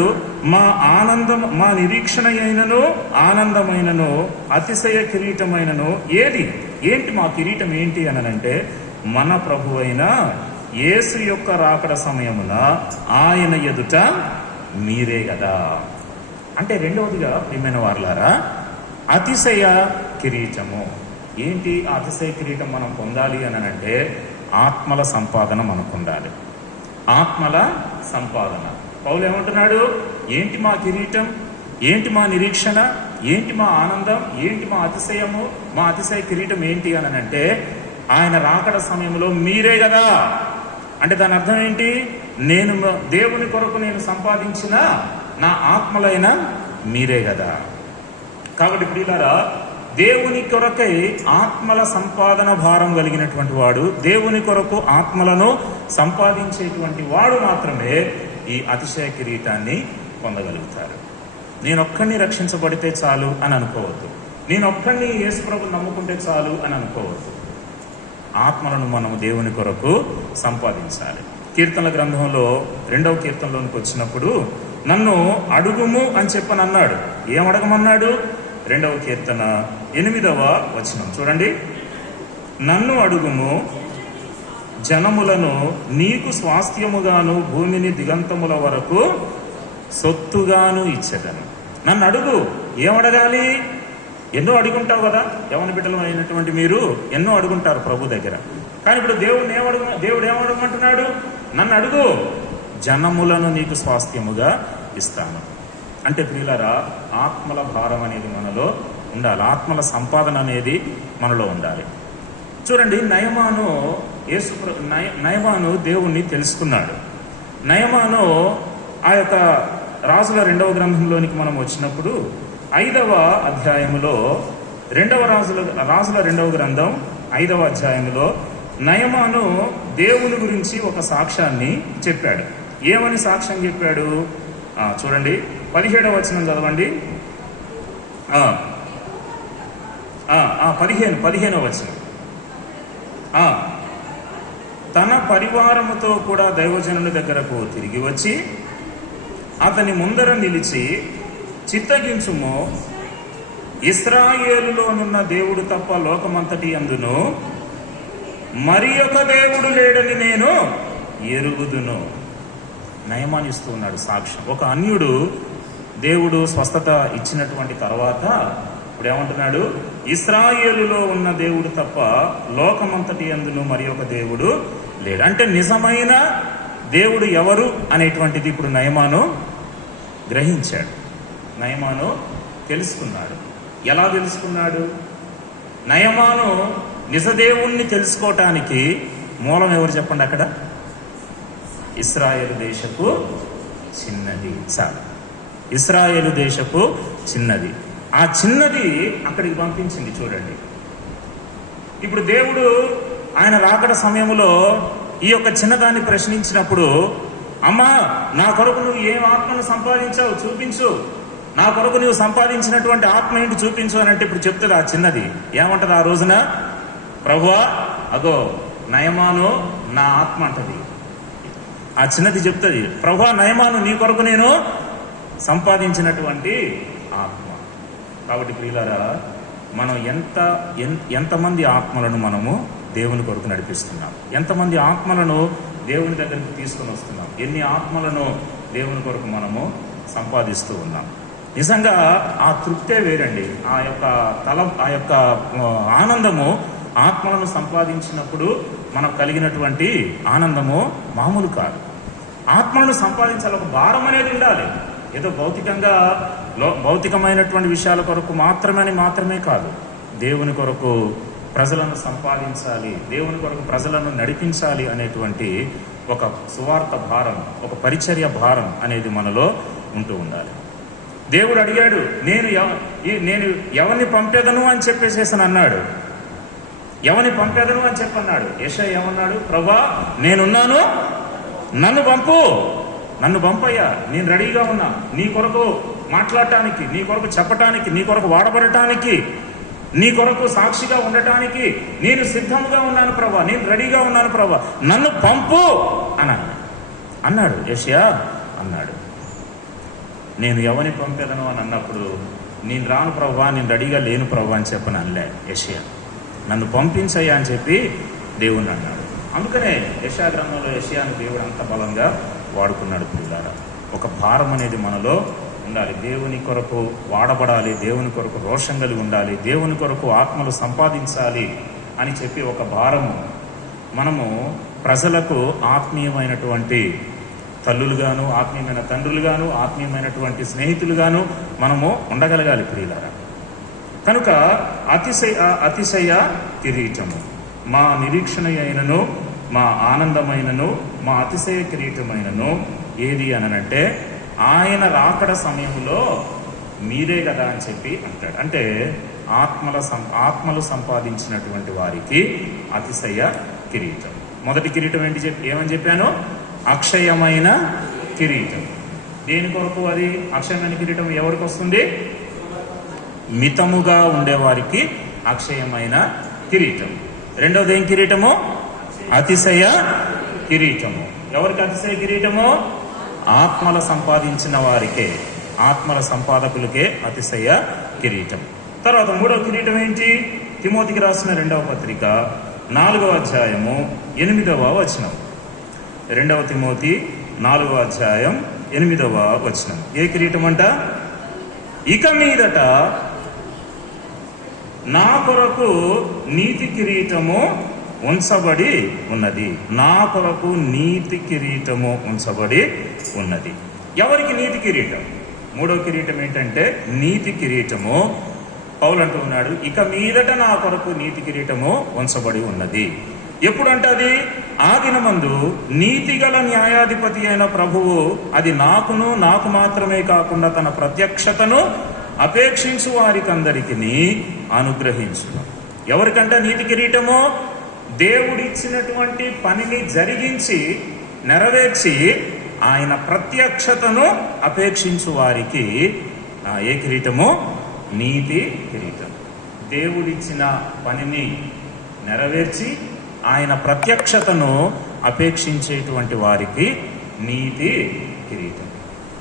మా నిరీక్షణ అయినను ఆనందమైనను అతిశయ కిరీటమైనను ఏది? ఏంటి మా కిరీటం ఏంటి అని అంటే మన ప్రభు అయిన యేసు యొక్క రాకడ సమయమున ఆయన ఎదుట మీరే కదా. అంటే రెండవదిగా ప్రియమైన వారలారా, అతిశయ కిరీటము ఏంటి? అతిశయ కిరీటం మనం పొందాలి అని అంటే ఆత్మల సంపాదన మనకు ఉండాలి. ఆత్మల సంపాదన. పౌలు ఏమంటున్నాడు? ఏంటి మా కిరీటం? ఏంటి మా నిరీక్షణ? ఏంటి మా ఆనందం? ఏంటి మా అతిశయము? మా అతిశయ కిరీటం ఏంటి అని అంటే ఆయన రాకడ సమయంలో మీరే కదా. అంటే దాని అర్థం ఏంటి? దేవుని కొరకు నేను సంపాదించిన నా ఆత్మలైన మీరే కదా. కాబట్టి ప్రియులారా, దేవుని కొరకై ఆత్మల సంపాదన భారం కలిగినటువంటి వాడు, దేవుని కొరకు ఆత్మలను సంపాదించేటువంటి వాడు మాత్రమే ఈ అతిశయ కిరీటాన్ని పొందగలుగుతారు. నేనొక్కడిని రక్షించబడితే చాలు అని అనుకోవద్దు, నేనొక్కడిని యేసు ప్రభువుని నమ్ముకుంటే చాలు అని అనుకోవద్దు. ఆత్మలను మనం దేవుని కొరకు సంపాదించాలి. కీర్తనల గ్రంథంలో 2వ కీర్తనలోనికి వచ్చినప్పుడు నన్ను అడుగుము అని చెప్పని అన్నాడు. ఏమడగమన్నాడు? 2వ కీర్తన 8వ వచనం చూడండి. నన్ను అడుగుము, జనములను నీకు స్వాస్థ్యముగాను భూమిని దిగంతముల వరకు సొత్తుగాను ఇచ్చేదను. నన్ను అడుగు, ఏమడగాలి? ఎన్నో అడుగుంటావు కదా, యవన బిడ్డలు అయినటువంటి మీరు ఎన్నో అడుగుంటారు ప్రభు దగ్గర. కానీ ఇప్పుడు దేవుడు ఏమడగమంటున్నాడు? నన్ను అడుగు, జనములను నీకు స్వాస్థ్యముగా ఇస్తాను. అంటే ప్రియులారా, ఆత్మల భారం అనేది మనలో ఉండాలి, ఆత్మల సంపాదన అనేది మనలో ఉండాలి. చూడండి, నయమాను దేవుణ్ణి తెలుసుకున్నాడు. నయమాను ఆ యొక్క రాజుల 2వ గ్రంథంలోనికి మనం వచ్చినప్పుడు 5వ అధ్యాయములో రాజుల 2వ గ్రంథం 5వ అధ్యాయములో నయమాను దేవుని గురించి ఒక సాక్ష్యాన్ని చెప్పాడు. ఏమని సాక్ష్యం చెప్పాడు? చూడండి, 17వ వచనం చదవండి. 15వ వచనం. తన పరివారముతో కూడా దైవజనుల దగ్గరకు తిరిగి వచ్చి అతని ముందర నిలిచి, చిత్తగించుము, ఇశ్రాయేలులోనున్న దేవుడు తప్ప లోకమంతటి అందును మరి ఒక దేవుడు లేడని నేను ఎరుగుదును. నయమానిస్తూ ఉన్నాడు సాక్ష్యం. ఒక అన్యుడు దేవుడు స్వస్థత ఇచ్చినటువంటి తర్వాత ఇప్పుడు ఏమంటున్నాడు? ఇశ్రాయేలులో ఉన్న దేవుడు తప్ప లోకమంతటి అందును మరి ఒక దేవుడు లేడు. అంటే నిజమైన దేవుడు ఎవరు అనేటువంటిది ఇప్పుడు నయమాను గ్రహించాడు, నయమాను తెలుసుకున్నాడు. ఎలా తెలుసుకున్నాడు? నయమాను నిజదేవుణ్ణి తెలుసుకోవటానికి మూలం ఎవరు చెప్పండి? అక్కడ ఇశ్రాయేలు దేశపు చిన్నది. చాలు, ఇశ్రాయేలు దేశపు చిన్నది. ఆ చిన్నది అక్కడికి పంపించింది. చూడండి, ఇప్పుడు దేవుడు ఆయన రాకడ సమయంలో ఈ యొక్క చిన్నదాన్ని ప్రశ్నించినప్పుడు, అమ్మా, నా కొరకు నువ్వు ఏం ఆత్మను సంపాదించావు చూపించు, నా కొరకు నువ్వు సంపాదించినటువంటి ఆత్మ ఏంటి చూపించు అని అంటే ఇప్పుడు చెప్తుంది ఆ చిన్నది. ఏమంటది ఆ రోజున? ప్రభువా, అగో నయమాను నా ఆత్మ అంటది. ఆ చిన్నది చెప్తుంది, ప్రభువా, నయమాను నీ కొరకు నేను సంపాదించినటువంటి ఆత్మ. కాబట్టి ప్రియులారా, మనం ఎంతమంది ఆత్మలను మనము దేవుని కొరకు నడిపిస్తున్నాం, ఎంతమంది ఆత్మలను దేవుని దగ్గరికి తీసుకొని వస్తున్నాం, ఎన్ని ఆత్మలను దేవుని కొరకు మనము సంపాదిస్తూ ఉన్నాం. నిజంగా ఆ తృప్తే వేరండి. ఆ యొక్క ఆనందము, ఆత్మలను సంపాదించినప్పుడు మనకు కలిగినటువంటి ఆనందము మామూలు కాదు. ఆత్మలను సంపాదించాలి, ఒక భారం అనేది ఉండాలి. ఏదో భౌతికమైనటువంటి విషయాల కొరకు మాత్రమే కాదు, దేవుని కొరకు ప్రజలను సంపాదించాలి, దేవుని కొరకు ప్రజలను నడిపించాలి అనేటువంటి ఒక సువార్త భారం, ఒక పరిచర్య భారం అనేది మనలో ఉంటూ ఉండాలి. దేవుడు అడిగాడు, నేను ఎవరిని పంపేదను అని చెప్పేసేసి అన్నాడు. ఎవరిని పంపేదను అని చెప్పన్నాడు. యెషయా ఏమన్నాడు? ప్రభువా, నేనున్నాను, నన్ను పంపయ్యా, నేను రెడీగా ఉన్నా నీ కొరకు మాట్లాడటానికి, నీ కొరకు చెప్పటానికి, నీ కొరకు వాడబడటానికి, నీ కొరకు సాక్షిగా ఉండటానికి నేను సిద్ధంగా ఉన్నాను ప్రభువా, నేను రెడీగా ఉన్నాను ప్రభువా, నన్ను పంపు అన్నాడు. యెషయా అన్నాడు, నేను ఎవరిని పంపేదను అని అన్నప్పుడు, నేను రాను ప్రభువా, నేను రెడీగా లేను ప్రభువా అని చెప్పను అనలే యెషయా. నన్ను పంపించయ్యా అని చెప్పి దేవుణ్ణి అన్నాడు. అందుకనే యెషయా గ్రంథంలో యెషయాను దేవుడు అంత బలంగా వాడుకున్నాడు. పిల్లారా, ఒక భారం అనేది మనలో ఉండాలి. దేవుని కొరకు వాడబడాలి, దేవుని కొరకు రోషం కలిగి ఉండాలి, దేవుని కొరకు ఆత్మలు సంపాదించాలి అని చెప్పి ఒక భారము. మనము ప్రజలకు ఆత్మీయమైనటువంటి తల్లులుగాను, ఆత్మీయమైన తండ్రులుగాను, ఆత్మీయమైనటువంటి స్నేహితులుగాను మనము ఉండగలగాలి ప్రియులారా. కనుక అతిశయ కిరీటము, మా నిరీక్షణ అయినను, మా ఆనందమైనను, మా అతిశయ కిరీటమైనను ఏది అనంటే ఆయన రాకడ సమయంలో మీరే కదా అని చెప్పి అంటాడు. అంటే ఆత్మలు సంపాదించినటువంటి వారికి అతిశయ కిరీటం. మొదటి కిరీటం ఏమని చెప్పాను? అక్షయమైన కిరీటం. దేని కొరకు అది అక్షయమైన కిరీటం? ఎవరికి వస్తుంది? మితముగా ఉండేవారికి అక్షయమైన కిరీటం. రెండవది ఏం కిరీటము? అతిశయ కిరీటము. ఎవరికి అతిశయ కిరీటము? ఆత్మల సంపాదించిన వారికే, ఆత్మల సంపాదకులకే అతిశయ కిరీటం. తర్వాత మూడవ కిరీటం ఏంటి? తిమోతికి రాసిన 2వ పత్రిక 4వ అధ్యాయము 8వ వచనం. 2 తిమోతి 4వ అధ్యాయం 8వ వచనం. ఏ కిరీటం అంట? ఇక మీదట నా కొరకు నీతి కిరీటము ఉంచబడి ఉన్నది. నా కొరకు నీతి కిరీటము ఉంచబడి ఉన్నది. ఎవరికి నీతి కిరీటం? 3వ కిరీటం ఏంటంటే నీతి కిరీటము. పౌలు అంటూ ఉన్నాడు, ఇక మీదట నా కొరకు నీతి కిరీటము ఉంచబడి ఉన్నది. ఎప్పుడంటే అది ఆ దినమందు నీతిగల న్యాయాధిపతి అయిన ప్రభువు అది నాకు మాత్రమే కాకుండా తన ప్రత్యక్షతను అపేక్షించు వారికందరికీ అనుగ్రహించును. ఎవరికంట నీతి కిరీటము? దేవుడిచ్చినటువంటి పనిని జరిగించి నెరవేర్చి ఆయన ప్రత్యక్షతను అపేక్షించు వారికి ఏ కిరీటము? నీతి కిరీటం. దేవుడిచ్చిన పనిని నెరవేర్చి ఆయన ప్రత్యక్షతను అపేక్షించేటువంటి వారికి నీతి కిరీటం.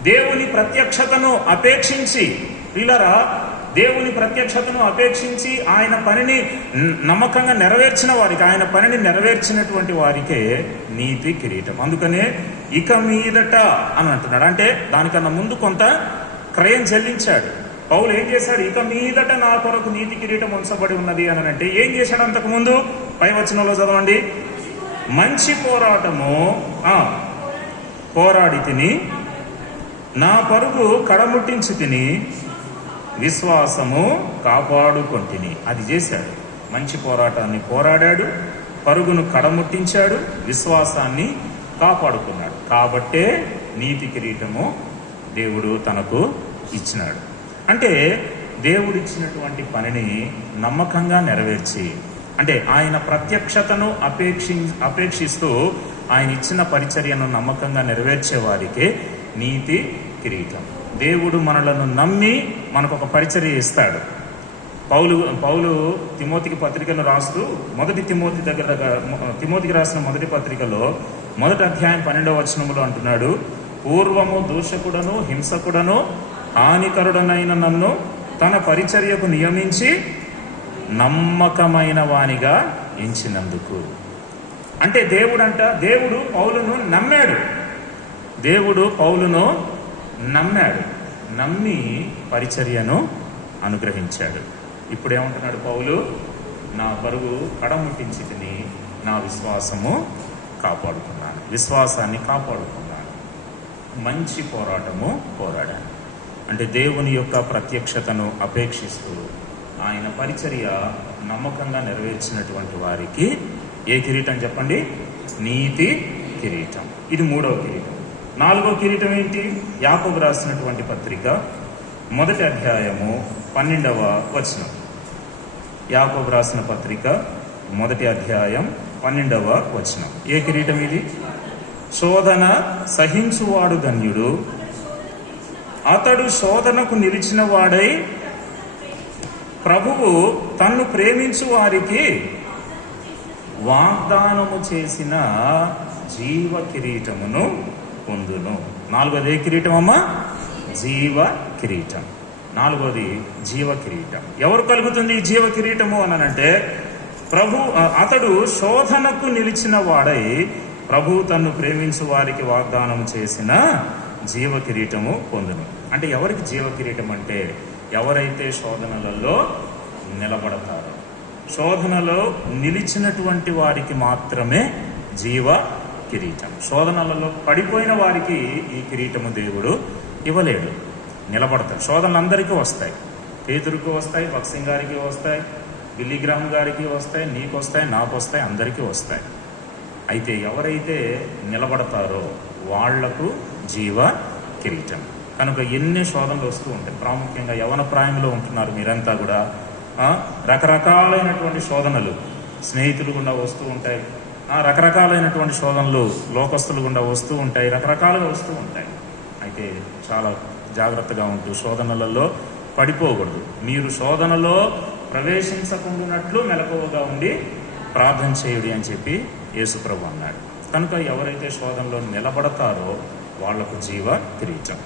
దేవుని ప్రత్యక్షతను అపేక్షించి పిల్లరా, దేవుని ప్రత్యక్షతను అపేక్షించి ఆయన పనిని నమ్మకంగా నెరవేర్చిన వారికి, ఆయన పనిని నెరవేర్చినటువంటి వారికే నీతి కిరీటం. అందుకనే ఇక మీదట అని అంటున్నాడు. అంటే దానికన్నా ముందు కొంత క్రయం చెల్లించాడు. పౌలు ఏం చేశాడు? ఇక మీదట నా కొరకు నీతి కిరీటం ఉంచబడి ఉన్నది అని అంటే ఏం చేశాడు? అంతకు ముందు పై వచనంలో చదవండి. మంచి పోరాటము పోరాడి తిని, నా పరుగు కడముట్టించి తిని, విశ్వాసము కాపాడుకొంటిని. అది చేశాడు. మంచి పోరాటాన్ని పోరాడాడు, పరుగును కడముట్టించాడు, విశ్వాసాన్ని కాపాడుకున్నాడు. కాబట్టే నీతి కిరీటము దేవుడు తనకు ఇచ్చినాడు. అంటే దేవుడిచ్చినటువంటి పనిని నమ్మకంగా నెరవేర్చి, అంటే ఆయన ప్రత్యక్షతను అపేక్షిస్తూ ఆయన ఇచ్చిన పరిచర్యను నమ్మకంగా నెరవేర్చే వారికే నీతి కిరీటం. దేవుడు మనలను నమ్మి మనకు ఒక పరిచర్య ఇస్తాడు. పౌలు తిమోతికి పత్రికను రాస్తూ తిమోతికి రాసిన మొదటి పత్రికలో 1వ అధ్యాయం 12వ వచనములో అంటున్నాడు, పూర్వము దూషకుడను హింసకుడను హానికరుడనైన నన్ను తన పరిచర్యకు నియమించి నమ్మకమైన వానిగా ఎంచినందుకు. అంటే దేవుడు పౌలును నమ్మాడు. నమ్మి పరిచర్యను అనుగ్రహించాడు. ఇప్పుడేమంటున్నాడు పౌలు? నా పరుగు కడముట్టించి తిని నా విశ్వాసాన్ని కాపాడుకున్నాను, మంచి పోరాటము పోరాడాను. అంటే దేవుని యొక్క ప్రత్యక్షతను అపేక్షిస్తూ ఆయన పరిచర్య నమ్మకంగా నెరవేర్చినటువంటి వారికి ఏ కిరీటం చెప్పండి? నీతి కిరీటం. ఇది 3వ కిరీటం. 4వ కిరీటం ఏంటి? యాకోబు రాసినటువంటి పత్రిక 1వ అధ్యాయము 12వ వచనం. యాకోబు రాసిన పత్రిక 1వ అధ్యాయం 12వ వచనం. ఏ కిరీటం ఇది? శోధన సహించువాడు ధన్యుడు, అతడు శోధనకు నిలిచిన వాడై ప్రభువు తన్ను ప్రేమించు వారికి వాగ్దానము చేసిన జీవ కిరీటమును పొందును. 4వది ఏ కిరీటం అమ్మా? జీవ కిరీటం. 4వది జీవ కిరీటం. ఎవరు కలుగుతుంది ఈ జీవ కిరీటము అనంటే అతడు శోధనకు నిలిచిన వాడై ప్రభు తన్ను ప్రేమించు వారికి వాగ్దానం చేసిన జీవ కిరీటము పొందును. అంటే ఎవరికి జీవ కిరీటం అంటే ఎవరైతే శోధనలలో నిలబడతారో, శోధనలో నిలిచినటువంటి వారికి మాత్రమే జీవ కిరీటం. శోధనలలో పడిపోయిన వారికి ఈ కిరీటము దేవుడు ఇవ్వలేడు. నిలబడతారు. శోధనలు అందరికీ వస్తాయి. పేతురుకు వస్తాయి, భక్సింగ్ గారికి వస్తాయి, బిల్లీ గ్రహం గారికి వస్తాయి, నీకు వస్తాయి, నాకు వస్తాయి, అందరికీ వస్తాయి. అయితే ఎవరైతే నిలబడతారో వాళ్లకు జీవ కిరీటం. కనుక ఎన్ని శోధనలు వస్తూ ఉంటాయి. ప్రాముఖ్యంగా యవన ప్రాయంలో ఉంటున్నారు మీరంతా కూడా. రకరకాలైనటువంటి శోధనలు స్నేహితులు గుండా వస్తూ ఉంటాయి, రకరకాలైనటువంటి శోధనలు లోకస్తులు గుండా వస్తూ ఉంటాయి, రకరకాలుగా వస్తూ ఉంటాయి. అయితే చాలా జాగ్రత్తగా ఉంటూ శోధనలలో పడిపోకూడదు. మీరు శోధనలో ప్రవేశించకుండానట్లు మెలకువగా ఉండి ప్రార్థన చేయుడి అని చెప్పి యేసుప్రభు అన్నాడు. కనుక ఎవరైతే శోధనలో నిలబడతారో వాళ్లకు జీవ కిరీటం.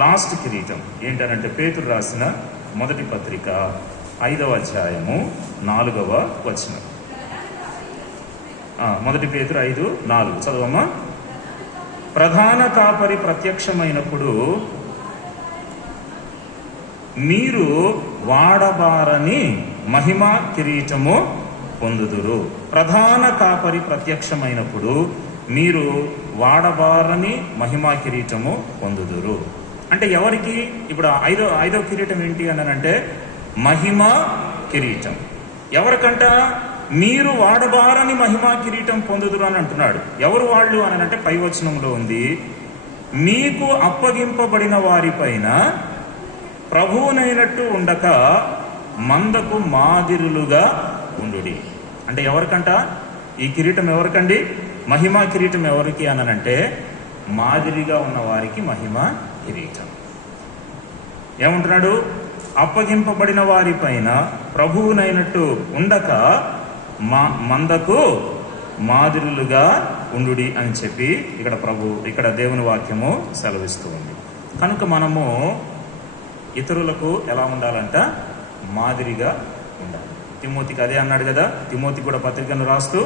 లాస్ట్ కిరీటం ఏంటనంటే పేతురు రాసిన మొదటి పత్రిక 5వ అధ్యాయము 4వ వచనం. 1 పేతురు 5:4 చదవమ్మా. ప్రధాన కాపరి ప్రత్యక్షమైనప్పుడు మీరు వాడబారని మహిమ కిరీటము పొందుదురు. ప్రధాన కాపరి ప్రత్యక్షమైనప్పుడు మీరు వాడబారని మహిమ కిరీటము పొందుదురు. అంటే ఎవరికి? ఇప్పుడు ఐదో కిరీటం ఏంటి అని అంటే మహిమ కిరీటం. ఎవరికంట? మీరు వాడబారని మహిమ కిరీటం పొందుదురు అని అంటున్నాడు. ఎవరు వాళ్ళు అని అంటే పై వచనంలో ఉంది, మీకు అప్పగింపబడిన వారిపైన ప్రభువునైనట్టు ఉండక మందకు మాదిరులుగా ఉండుడి. అంటే ఎవరికంట ఈ కిరీటం? ఎవరికండి మహిమ కిరీటం? ఎవరికి అనంటే మాదిరిగా ఉన్న వారికి మహిమ కిరీటం. ఏమంటున్నాడు? అప్పగింపబడిన వారిపైన ప్రభువునైనట్టు ఉండక మందకు మాదిరులుగా ఉండుడి అని చెప్పి ఇక్కడ దేవుని వాక్యము సెలవిస్తూ ఉంది. కనుక మనము ఇతరులకు ఎలా ఉండాలంట? మాదిరిగా ఉండాలి. తిమోతికి అదే అన్నాడు కదా. తిమోతి కూడా పత్రికను రాస్తూ,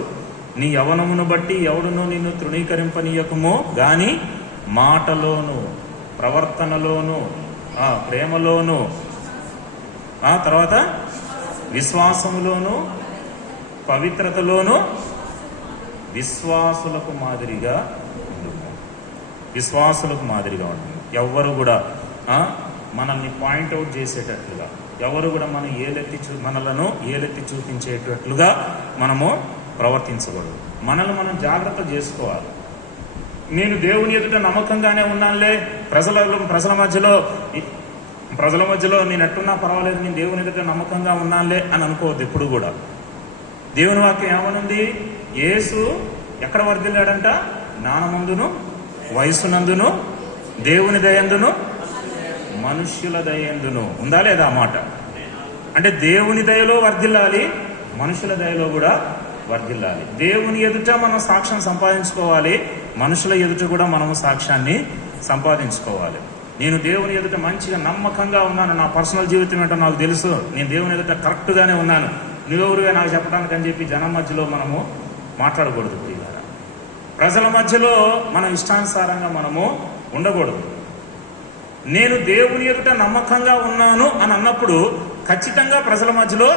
నీ యవనమును బట్టి ఎవడునో నిన్ను తృణీకరింపనీయకమో గాని మాటలోను, ప్రవర్తనలోను, ప్రేమలోను, తర్వాత విశ్వాసములోను, పవిత్రతలోను విశ్వాసులకు మాదిరిగా ఉంటుంది. విశ్వాసులకు మాదిరిగా ఉంటుంది. ఎవ్వరు కూడా మనల్ని పాయింట్అవుట్ చేసేటట్లుగా, ఎవరు కూడా మనలను ఏలెత్తి చూపించేటట్లుగా మనము ప్రవర్తించకూడదు. మనల్ని మనం జాగ్రత్త చేసుకోవాలి. నేను దేవుని ఎదుట నమ్మకంగానే ఉన్నానులే, ప్రజల మధ్యలో నేను ఎట్టున్నా పర్వాలేదు, నేను దేవుని ఎదుట నమ్మకంగా ఉన్నానులే అని అనుకోవద్దు ఎప్పుడు కూడా. దేవుని వాక్యం ఏమనుంది? యేసు ఎక్కడ వర్ధిల్లాడంట? జ్ఞానమందును, వయస్సునందును, దేవుని దయందును, మనుష్యుల దయందును. ఉందా లేదా ఆ మాట? అంటే దేవుని దయలో వర్ధిల్లాలి, మనుషుల దయలో కూడా వర్ధిల్లాలి. దేవుని ఎదుట మనం సాక్ష్యం సంపాదించుకోవాలి, మనుషుల ఎదుట కూడా మనము సాక్ష్యాన్ని సంపాదించుకోవాలి. నేను దేవుని ఎదుట మంచిగా నమ్మకంగా ఉన్నాను, నా పర్సనల్ జీవితం ఏంటో నాకు తెలుసు, నేను దేవుని ఎదుట కరెక్ట్గానే ఉన్నాను, నువ్వెవరుగా నాకు చెప్పడానికి అని చెప్పి జనం మధ్యలో మనము మాట్లాడకూడదు. ప్రియులారా, ప్రజల మధ్యలో మనం ఇష్టానుసారంగా మనము ఉండకూడదు. నేను దేవుని ఎదుట నమ్మకంగా ఉన్నాను అని అన్నప్పుడు ఖచ్చితంగా ప్రజల మధ్యలో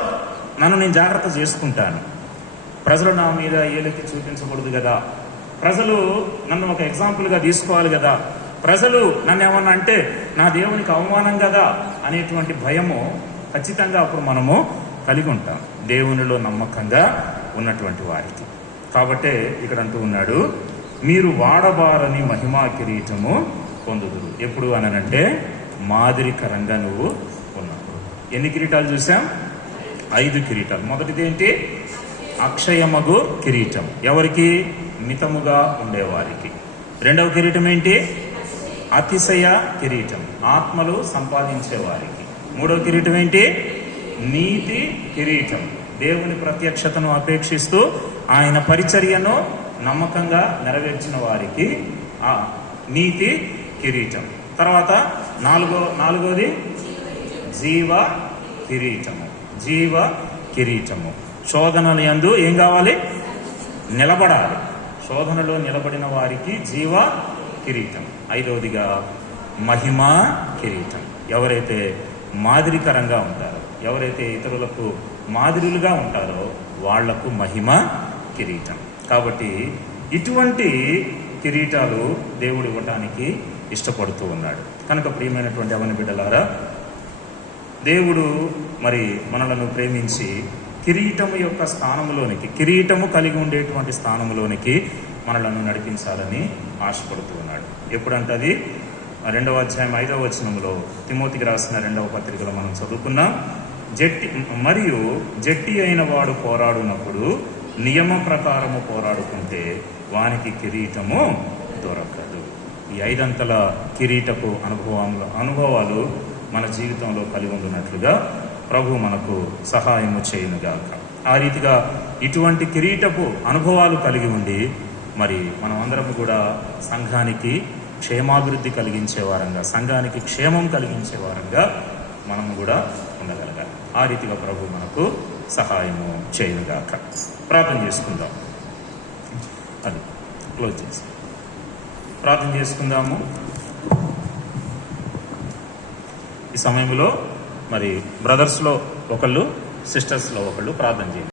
నేను జాగ్రత్త చేసుకుంటాను. ప్రజలు నా మీద ఏలెత్తి చూపించకూడదు కదా, ప్రజలు నన్ను ఒక ఎగ్జాంపుల్గా తీసుకోవాలి కదా, ప్రజలు నన్ను ఏమన్నా అంటే నా దేవునికి అవమానం కదా అనేటువంటి భయము ఖచ్చితంగా అప్పుడు మనము కలిగి ఉంటాం, దేవునిలో నమ్మకంగా ఉన్నటువంటి వారికి. కాబట్టే ఇక్కడ అంటూ ఉన్నాడు, మీరు వాడబారని మహిమా కిరీటము పొందుదురు. ఎప్పుడు అనంటే మాదిరికరంగా నువ్వు ఉన్నప్పుడు. ఎన్ని కిరీటాలు చూసాం? 5 కిరీటాలు. మొదటిది ఏంటి? అక్షయమగు కిరీటం. ఎవరికి? మితముగా ఉండేవారికి. రెండవ కిరీటం ఏంటి? అతిశయ కిరీటం, ఆత్మలు సంపాదించేవారికి. మూడవ కిరీటం ఏంటి? నీతి కిరీటం, దేవుని ప్రత్యక్షతను అపేక్షిస్తూ ఆయన పరిచర్యను నమ్మకంగా నెరవేర్చిన వారికి ఆ నీతి కిరీటం. తర్వాత నాలుగోది జీవ కిరీటము. జీవ కిరీటము. శోధనలు యందు ఏం కావాలి? నిలబడాలి. శోధనలో నిలబడిన వారికి జీవ కిరీటం. 5వదిగా మహిమా కిరీటం. ఎవరైతే మాదిరికరంగా ఉంటారో, ఎవరైతే ఇతరులకు మాదిరులుగా ఉంటారో వాళ్లకు మహిమ కిరీటం. కాబట్టి ఇటువంటి కిరీటాలు దేవుడు ఇవ్వటానికి ఇష్టపడుతూ ఉన్నాడు. కనుక ప్రియమైనటువంటి అవని బిడ్డలారా, దేవుడు మరి మనలను ప్రేమించి కిరీటము యొక్క స్థానంలోనికి, కిరీటము కలిగి ఉండేటువంటి స్థానంలోనికి మనలను నడిపించాలని ఆశపడుతూ ఉన్నాడు. ఎప్పుడంటే అది 2వ అధ్యాయం 5వ వచనంలో తిమోతికి రాసిన 2వ పత్రికలో మనం చదువుకున్నాం. జట్టి అయిన వాడు పోరాడునప్పుడు నియమ ప్రకారము పోరాడుకుంటే వానికి కిరీటము దొరకదు. ఈ 5 అంతల కిరీటపు అనుభవాలు మన జీవితంలో కలిగి ఉంటున్నట్లుగా ప్రభు మనకు సహాయము చేయునుగాక. ఆ రీతిగా ఇటువంటి కిరీటపు అనుభవాలు కలిగి ఉండి మరి మనం అందరం కూడా సంఘానికి క్షేమాభివృద్ధి కలిగించే వారంగా, సంఘానికి క్షేమం కలిగించే వారంగా మనము కూడా ఉండగలగాలి. ఆ రీతిగా ప్రభు మనకు సహాయము చేయునుగాక. ప్రార్థన చేసుకుందాం. అది క్లోజ్ చేసి ప్రార్థన చేసుకుందాము. ఈ సమయంలో మరి బ్రదర్స్లో ఒకళ్ళు, సిస్టర్స్లో ఒకళ్ళు ప్రార్థన చేయండి.